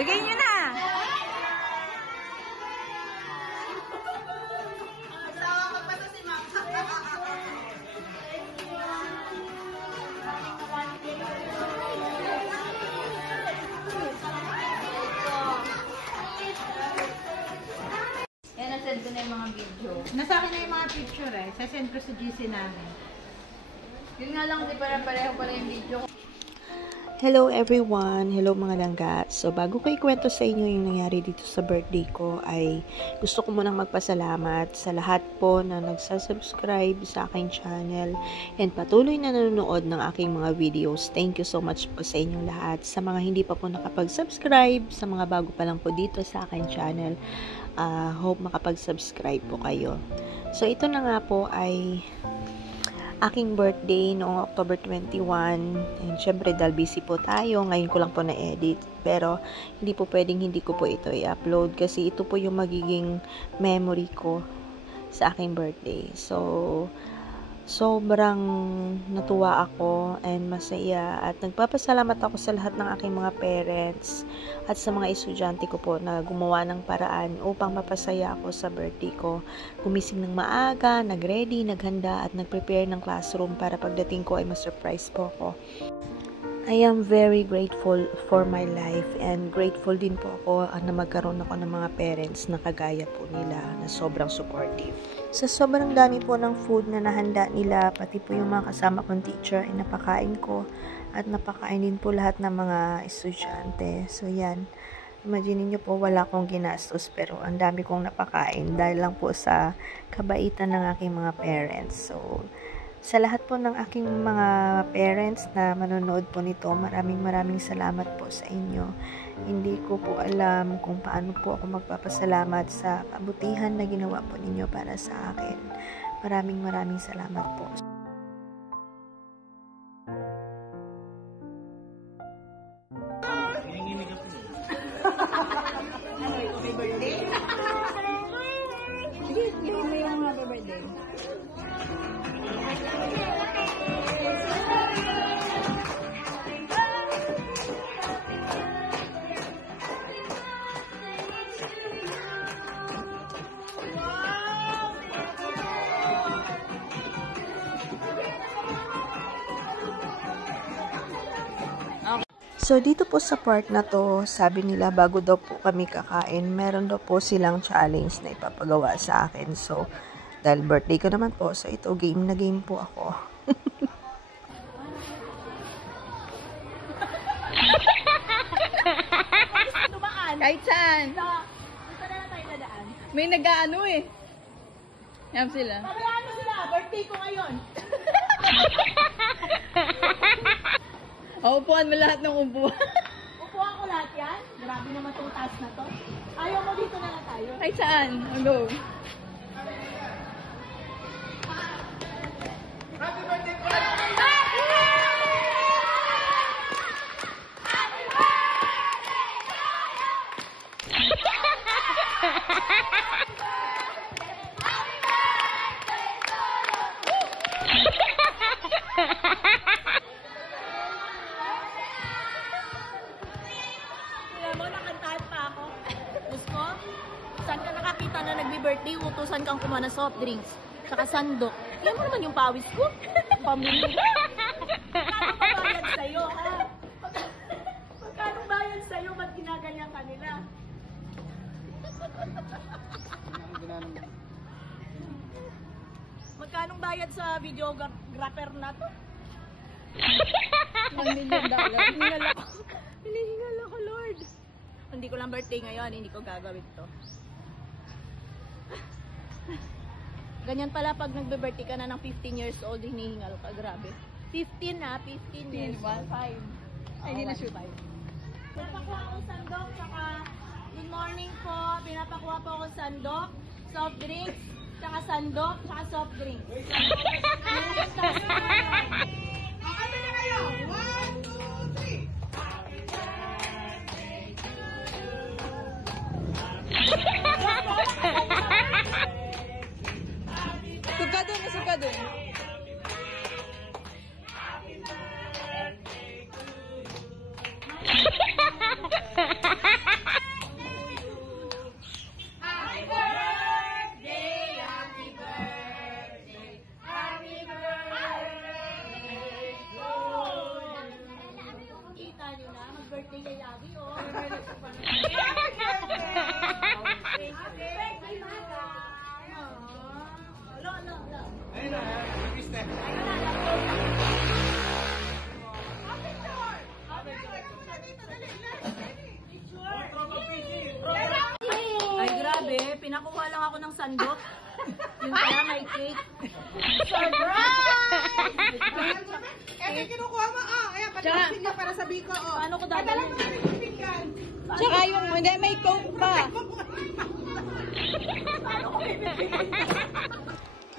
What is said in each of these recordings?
Bigay niyo na. Yan, nasend ko na yung mga video. Nasa akin na yung mga picture eh. Sasend ko sa GC namin. Yun nga lang, di pareho pala yung video. Hello everyone! Hello mga langga! So bago ko ikwento sa inyo yung nangyari dito sa birthday ko ay gusto ko munang magpasalamat sa lahat po na nagsasubscribe sa aking channel and patuloy na nanonood ng aking mga videos. Thank you so much po sa inyong lahat. Sa mga hindi pa po nakapag-subscribe, sa mga bago pa lang po dito sa aking channel, hope makapag-subscribe po kayo. So ito na nga po ay aking birthday noong October 21 and syempre dahil busy po tayo, ngayon ko lang po na-edit pero hindi po pwedeng hindi ko po ito i-upload kasi ito po yung magiging memory ko sa aking birthday. So sobrang natuwa ako and masaya at nagpapasalamat ako sa lahat ng aking mga parents at sa mga estudyante ko po na gumawa ng paraan upang mapasaya ako sa birthday ko. Gumising ng maaga, nag-ready, naghanda at nag-prepare ng classroom para pagdating ko ay ma-surprise po ako. I am very grateful for my life and grateful din po ako na magkaroon ako ng mga parents na kagaya po nila na sobrang supportive. Sa sobrang dami po ng food na nahanda nila, pati po yung mga kasama kong teacher ay napakain ko at napakain din po lahat ng mga estudyante. So yan, imagine niyo po wala akong ginastos pero ang dami kong napakain dahil lang po sa kabaitan ng aking mga parents. So sa lahat po ng aking mga parents na manonood po nito, maraming salamat po sa inyo. Hindi ko po alam kung paano po ako magpapasalamat sa kabutihan na ginawa po ninyo para sa akin. Maraming salamat po. So, dito po sa part na to, sabi nila bago daw po kami kakain, meron daw po silang challenge na ipapagawa sa akin. So, dahil birthday ko naman po, so ito, game na game po ako. Kahit saan. May nag-aano eh. Yan sila. Pabayaan mo sila, birthday ko ngayon. Upuan mo lahat ng upuan. Upuan ko lahat yan. Grabe naman itong task na to. Ayaw mo dito na lang tayo. Kahit saan. Go. Happy birthday po! Saan ka nakakita na nagbi-birthday, utusan kang kumana soft drinks, saka sandok. Yan mo naman yung pawis ko. Pamili. Magkano bayad sa'yo, ha? Magkano bayad sa'yo, ba't ginaganyan ka nila? Magkano bayad sa videographer na to? $1 million. Hingal ako. Hinihingal ako, Lord. Hindi ko lang birthday ngayon, hindi ko gagawin to. Ganyan pala pag nagbe-birthday ka na ng 15 years old, hinihingal ka. Grabe. 15 na, 15 years. 5. Ay, hindi na sure 5. Pinapakuha ko sandok, saka good morning po. Pinapakuha po ako sandok, soft drinks, saka sandok, saka soft drinks. Makata na kayo! 1, 2, 3! Suka dun. yayagi, oh. Ay, grabe. Pinakuha lang ako ng sandok. Yung kaya may cake. Ito kinukuha mo, ayan, patapin niya para sabihin ko, Paano ko dadalhin? Tsaka yung, hindi, may coke pa.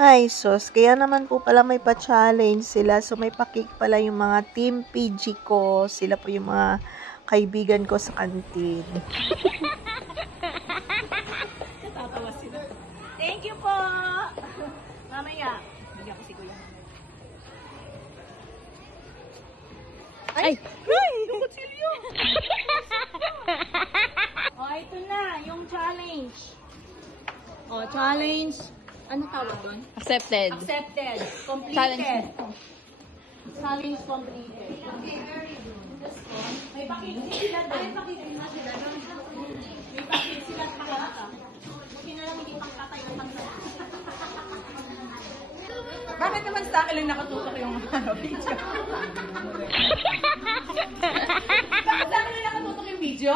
Hi, sos. Kaya naman po pala may pa-challenge sila. So, may pa-cake pala yung mga Team PG ko. Sila po yung mga kaibigan ko sa kantin. Natatawa sila. Thank you po! Mamaya. Bigyan ko si Kuya. Ay! Yung kutsilyo! Oh, ito na. Yung challenge. Oh, challenge. Ano tawag doon? Accepted. Accepted. Completed. Challenge. Challenge completed. Okay, very good. May pakit sila doon. May pakit sila doon. May pakit sila sa kanta. Buti na lang hindi pang patay ang kanta. Bakit naman sa akin lang nakatutok yung video? Bakit sa akin lang nakatutok yung video?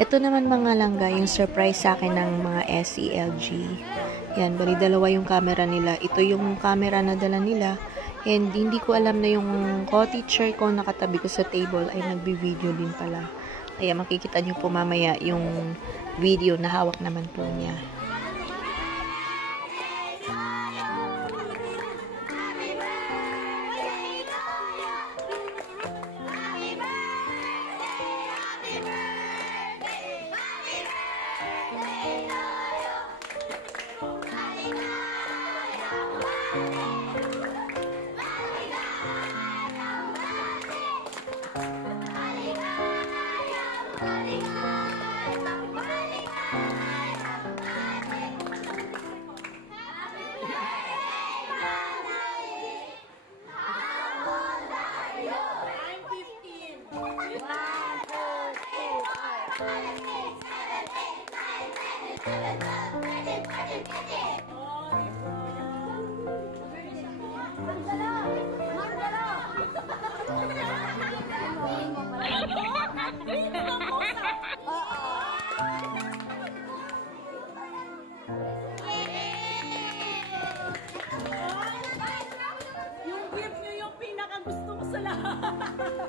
Ito naman mga langga, yung surprise sa akin ng mga SELG. Yan, bali dalawa yung camera nila. Ito yung camera na dala nila. And hindi ko alam na yung co-teacher ko nakatabi ko sa table ay nagbi-video din pala. Kaya makikita nyo po mamaya yung video na hawak naman po niya. Yung gift nyo yung pinaka-gusto ko sa lahat.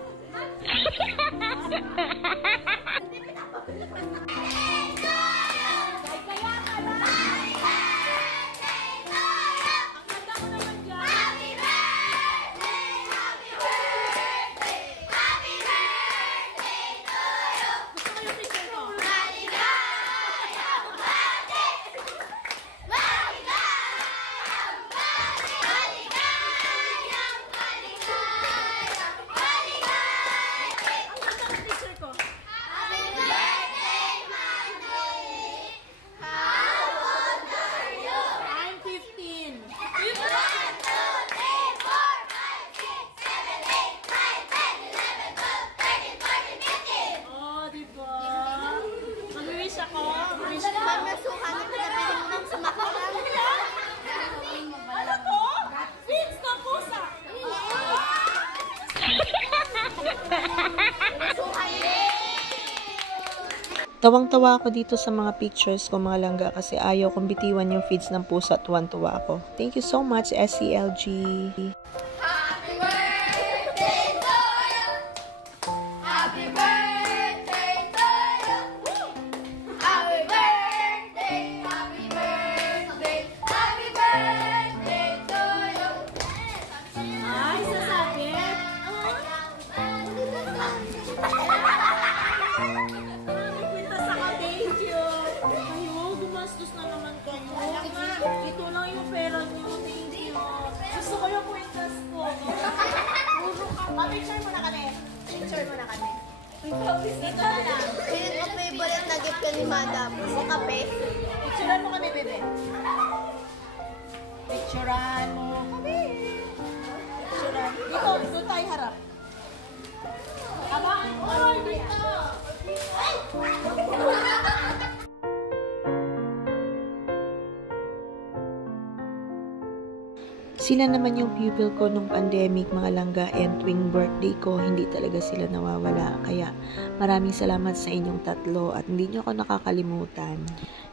Tawang-tawa ako dito sa mga pictures ko mga langga kasi ayaw kong bitiwan yung feeds ng pusa at tuwan-tuwa ako. Thank you so much, SELG. Happy birthday to you! Happy birthday to you! Happy birthday! Happy birthday! Happy birthday to you! Ay, sasakit. May kwintas ako. Dito na lang. Feeling ko favorite na gift ka ni Madam. Sa kape. Picturean mo kami, bebe. Picturean mo kami. Picturean. Dito, doon tayo harap. Abangan mo dito. Sila naman yung pupil ko nung pandemic, mga langga, and tuwing birthday ko, hindi talaga sila nawawala. Kaya maraming salamat sa inyong tatlo at hindi nyo ako nakakalimutan.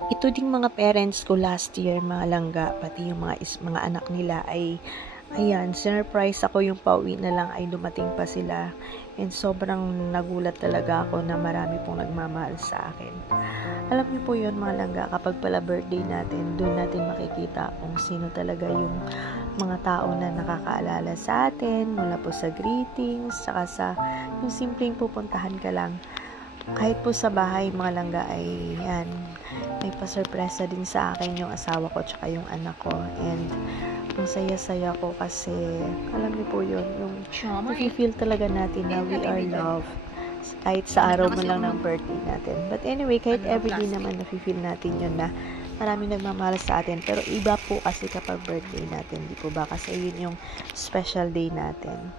Ito ding mga parents ko last year, mga langga, pati yung mga anak nila ay, ayan, surprise ako yung pauwi na lang ay dumating pa sila. And sobrang nagulat talaga ako na marami pong nagmamahal sa akin. Alam niyo po yun, mga langga, kapag pala birthday natin, doon natin makikita kung sino talaga yung mga tao na nakakaalala sa atin, mula po sa greetings, saka sa yung simpleng pupuntahan ka lang. Kahit po sa bahay, mga langga, ay yan, may pasurpresa din sa akin yung asawa ko tsaka yung anak ko. And ang saya-saya ko kasi, alam niyo po yun, yung feel talaga natin na we are loved. Kahit sa araw mo lang ng birthday natin. But anyway, kahit everyday naman nafe-feel natin yun na maraming nagmamahal sa atin. Pero iba po kasi kapag birthday natin, di po ba? Kasi yun yung special day natin.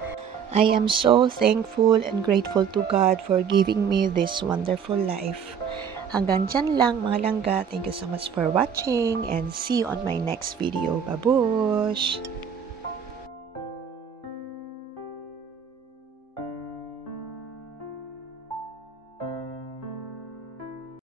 I am so thankful and grateful to God for giving me this wonderful life. Hanggang dyan lang, mga langga. Thank you so much for watching and see you on my next video. Babush!